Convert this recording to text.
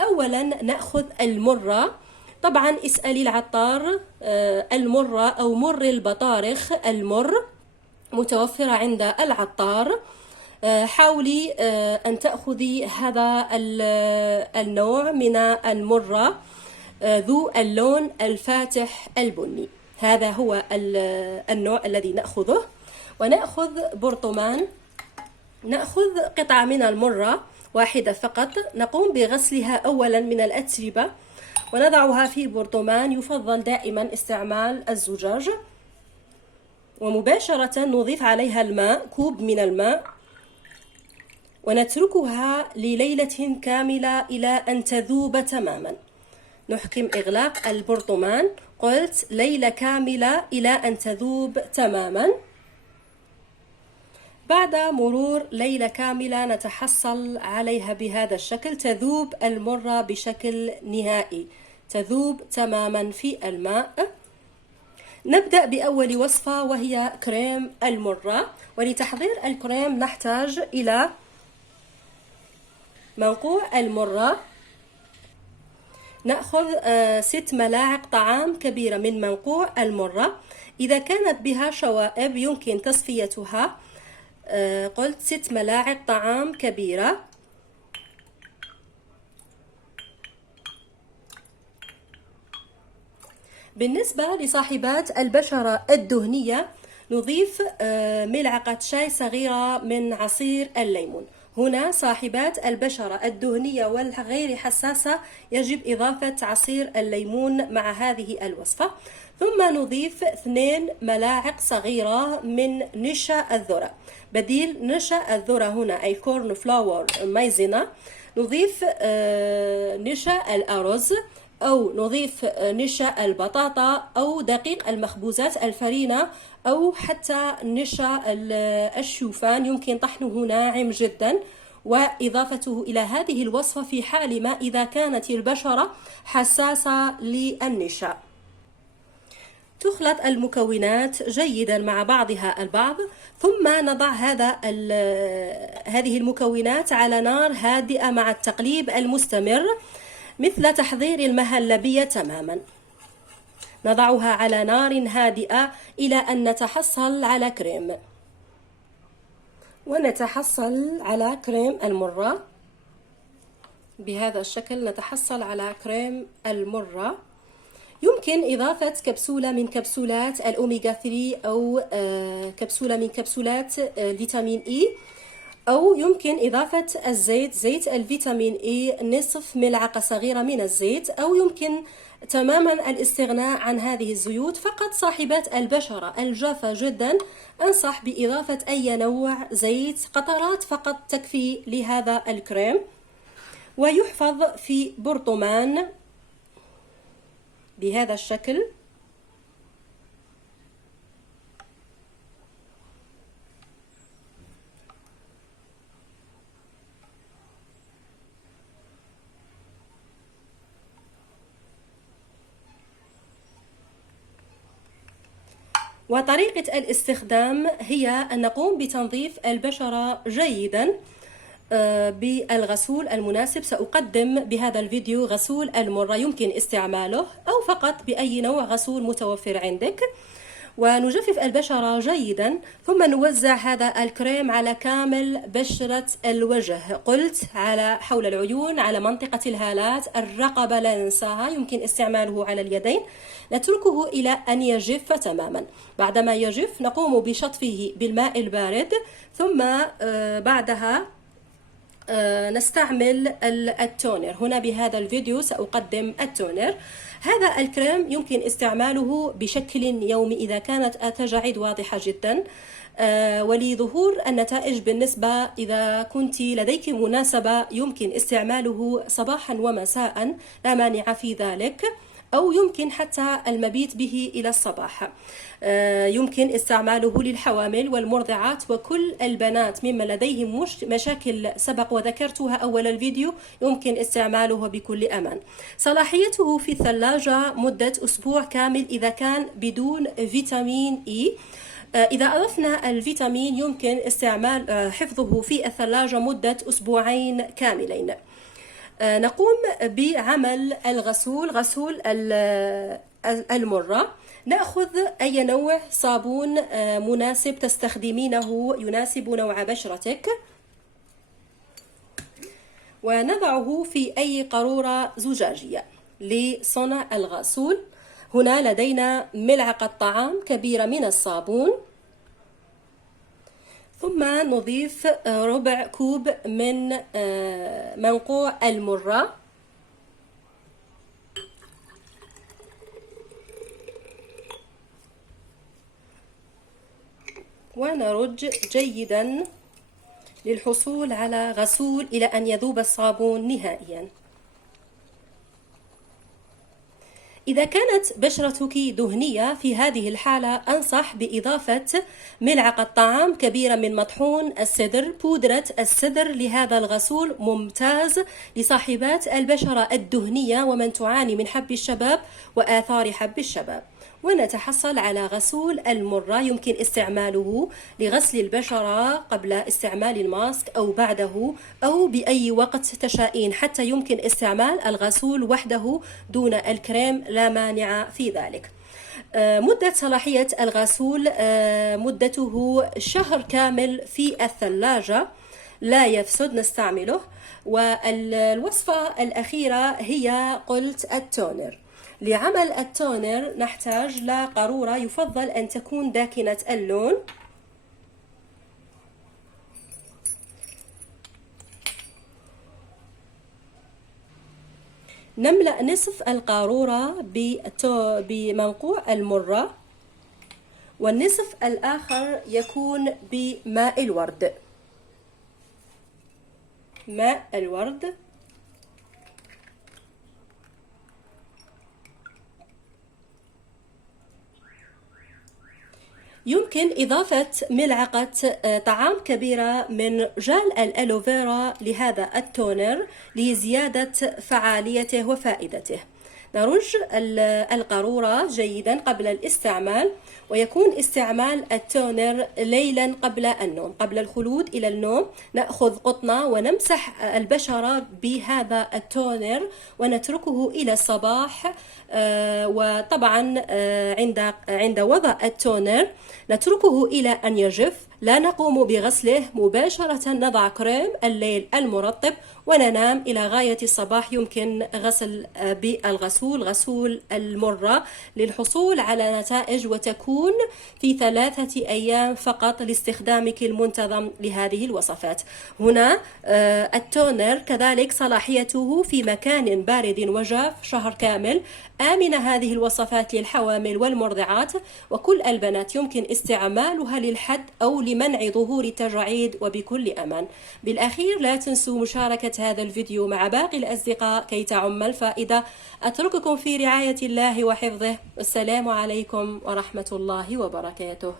أولا نأخذ المرة. طبعا اسألي العطار، المرة أو مر البطارخ، المر متوفرة عند العطار. حاولي أن تأخذي هذا النوع من المرة ذو اللون الفاتح البني. هذا هو النوع الذي نأخذه. ونأخذ برطمان، نأخذ قطعة من المرة واحدة فقط، نقوم بغسلها أولا من الأتربة ونضعها في برطمان. يفضل دائما استعمال الزجاج، ومباشرة نضيف عليها الماء، كوب من الماء، ونتركها لليلة كاملة إلى أن تذوب تماما. نحكم إغلاق البرطمان، قلت ليلة كاملة إلى أن تذوب تماما. بعد مرور ليلة كاملة نتحصل عليها بهذا الشكل، تذوب المرة بشكل نهائي، تذوب تماما في الماء. نبدأ بأول وصفة وهي كريم المرة. ولتحضير الكريم نحتاج إلى منقوع المرة. نأخذ 6 ملاعق طعام كبيرة من منقوع المرة. إذا كانت بها شوائب يمكن تصفيتها. قلت 6 ملاعق طعام كبيرة. بالنسبة لصاحبات البشرة الدهنية نضيف ملعقة شاي صغيرة من عصير الليمون. هنا صاحبات البشرة الدهنية والغير حساسة يجب إضافة عصير الليمون مع هذه الوصفة. ثم نضيف 2 ملاعق صغيرة من نشا الذرة. بديل نشا الذرة هنا أي كورن فلاور مايزنا. نضيف نشا الأرز، أو نضيف نشا البطاطا، أو دقيق المخبوزات الفرينة، أو حتى نشا الشوفان، يمكن طحنه ناعم جدا وإضافته إلى هذه الوصفة في حال ما إذا كانت البشرة حساسة للنشا. تخلط المكونات جيدا مع بعضها البعض، ثم نضع هذه المكونات على نار هادئة مع التقليب المستمر مثل تحضير المهلبية تماما. نضعها على نار هادئة إلى أن نتحصل على كريم. ونتحصل على كريم المرة بهذا الشكل. نتحصل على كريم المرة. يمكن إضافة كبسولة من كبسولات الأوميغا 3 أو كبسولة من كبسولات فيتامين إي، أو يمكن إضافة الزيت، زيت الفيتامين إي، نصف ملعقة صغيرة من الزيت، أو يمكن تماما الاستغناء عن هذه الزيوت. فقط صاحبات البشرة الجافة جدا أنصح بإضافة أي نوع زيت، قطرات فقط تكفي لهذا الكريم. ويحفظ في برطمان بهذا الشكل. وطريقة الاستخدام هي أن نقوم بتنظيف البشرة جيدا بالغسول المناسب. سأقدم بهذا الفيديو غسول المرة يمكن استعماله، أو فقط بأي نوع غسول متوفر عندك. ونجفف البشرة جيدا، ثم نوزع هذا الكريم على كامل بشرة الوجه. قلت على حول العيون، على منطقة الهالات، الرقبة لا ننساها، يمكن استعماله على اليدين. نتركه إلى أن يجف تماما. بعدما يجف نقوم بشطفه بالماء البارد، ثم بعدها نستعمل التونر. هنا بهذا الفيديو سأقدم التونر. هذا الكريم يمكن استعماله بشكل يومي إذا كانت التجاعيد واضحة جدا. ولظهور النتائج بالنسبة إذا كنت لديك مناسبة يمكن استعماله صباحا ومساء، لا مانع في ذلك، أو يمكن حتى المبيت به إلى الصباح. يمكن استعماله للحوامل والمرضعات وكل البنات ممن لديهم مشاكل سبق وذكرتها أول الفيديو، يمكن استعماله بكل أمان. صلاحيته في الثلاجة مدة أسبوع كامل إذا كان بدون فيتامين إي. إذا أضفنا الفيتامين يمكن استعمال حفظه في الثلاجة مدة أسبوعين كاملين. نقوم بعمل غسول المرة. نأخذ أي نوع صابون مناسب تستخدمينه يناسب نوع بشرتك، ونضعه في أي قارورة زجاجية لصنع الغسول. هنا لدينا ملعقة طعام كبيرة من الصابون، ثم نضيف ربع كوب من منقوع المرة، ونرج جيدا للحصول على غسول إلى أن يذوب الصابون نهائيا. إذا كانت بشرتك دهنية في هذه الحالة أنصح بإضافة ملعقة طعام كبيرة من مطحون السدر. بودرة السدر لهذا الغسول ممتاز لصاحبات البشرة الدهنية ومن تعاني من حب الشباب وآثار حب الشباب. ونتحصل على غسول المرة يمكن استعماله لغسل البشرة قبل استعمال الماسك أو بعده أو بأي وقت تشائين، حتى يمكن استعمال الغسول وحده دون الكريم، لا مانع في ذلك. مدة صلاحية الغسول مدته شهر كامل في الثلاجة، لا يفسد، نستعمله. والوصفة الأخيرة هي قلت التونر. لعمل التونر نحتاج لقارورة يفضل أن تكون داكنة اللون، نملأ نصف القارورة بمنقوع المرة، والنصف الآخر يكون بماء الورد. ماء الورد يمكن إضافة ملعقة طعام كبيرة من جل الألوفيرا لهذا التونر لزيادة فعاليته وفائدته. نرج القارورة جيدا قبل الاستعمال، ويكون استعمال التونر ليلا قبل النوم، قبل الخلود إلى النوم. نأخذ قطنة ونمسح البشرة بهذا التونر ونتركه إلى الصباح. وطبعا عند وضع التونر نتركه إلى أن يجف، لا نقوم بغسله مباشرة، نضع كريم الليل المرطب وننام إلى غاية الصباح. يمكن غسل غسول المرة للحصول على نتائج، وتكون في 3 أيام فقط لاستخدامك المنتظم لهذه الوصفات. هنا التونر كذلك صلاحيته في مكان بارد وجاف شهر كامل. آمنة هذه الوصفات للحوامل والمرضعات، وكل البنات يمكن استعمالها للحد أو لمنع ظهور التجاعيد وبكل أمان. بالأخير لا تنسوا مشاركة هذا الفيديو مع باقي الأصدقاء كي تعم الفائدة. أترككم في رعاية الله وحفظه. السلام عليكم ورحمة الله وبركاته.